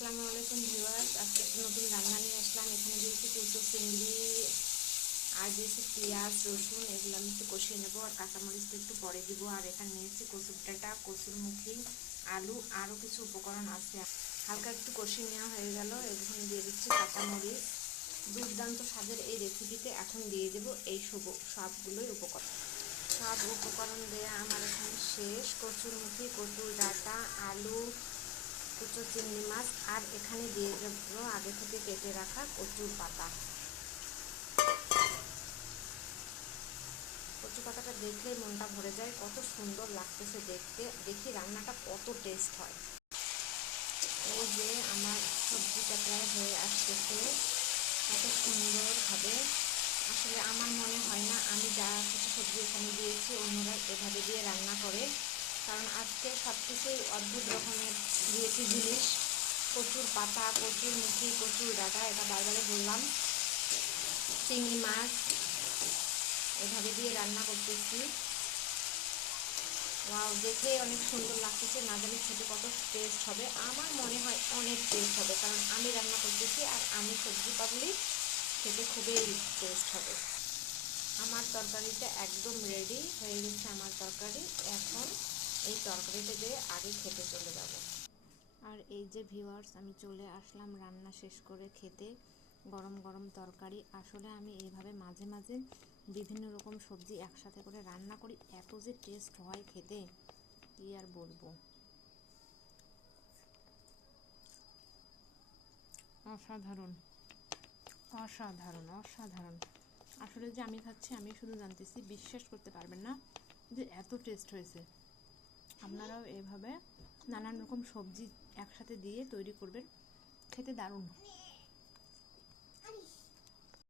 আসসালামু আলাইকুম ভিউয়ার্স, আজকে একটা নতুন রান্না নিয়ে আসলাম। এখানে দিয়েছি কুচো চিংড়ি আর দিয়েছি পেঁয়াজ রসুন, এগুলো আমি একটু কষিয়ে নেবো। আর কাঁচামরিচটা একটু পরে দিব। আর এখানে নিয়েছি কচুর ডাঁটা, কচুরমুখী, আলু, আরও কিছু উপকরণ আছে। হালকা একটু কষিয়ে নেওয়া হয়ে গেল। এখানে দিয়ে দিচ্ছি কাঁচামরিচ। দুর্দান্ত স্বাদের এই রেসিপিতে এখন দিয়ে দেব এই সবগুলোই উপকরণ। সব উপকরণ দেওয়া আমার এখানে শেষ। কচুরমুখী, কচুর ডাঁটা, আলু, কুচো চিংড়ি মাছ, আর এখানে দিয়ে দেবো আগে থেকে কেটে রাখা কচুর পাতা। কচু পাতাটা দেখলেই মনটা ভরে যায়, কত সুন্দর লাগতেছে দেখতে। দেখি রান্নাটা কত টেস্ট হয়। এই যে আমার সবজিটা প্রায় হয়ে আসতেছে, কত সুন্দরভাবে। আসলে আমার মনে হয় না আমি যা কিছু সবজি এখানে দিয়েছি অন্যরা এভাবে দিয়ে রান্না করে, কারণ আজকে সব কিছুই অদ্ভুত রকমের দিয়েছি জিনিস। কচুর পাতা, কচুর মুখি, কচুর ডাঁটা, এটা বারবারে বললাম, চিংড়ি মাছ, এভাবে দিয়ে রান্না করতেছি। ওয়াও, দেখলেই অনেক সুন্দর লাগতেছে। না জানি খেতে কত টেস্ট হবে। আমার মনে হয় অনেক টেস্ট হবে, কারণ আমি রান্না করতেছি আর আমি সবজি পাবলি, খেতে খুবই টেস্ট হবে। আমার তরকারিটা একদম রেডি হয়ে গেছে। আমার তরকারি এখন এই তরকারিটা দিয়ে আগে খেতে চলে যাব। আর এই যে ভিউয়ার্স, আমি চলে আসলাম রান্না শেষ করে খেতে। গরম গরম তরকারি। আসলে আমি এইভাবে মাঝে মাঝে বিভিন্ন রকম সবজি একসাথে করে রান্না করি, এত যে টেস্ট হয় খেতে, কি আর বলবো। অসাধারণ, অসাধারণ, অসাধারণ। আসলে যে আমি খাচ্ছি আমি শুধু জানতেছি, বিশ্বাস করতে পারবেন না যে এত টেস্ট হয়েছে। আপনারাও এভাবে নানান রকম সবজি একসাথে দিয়ে তৈরি করবেন, খেতে দারুণ।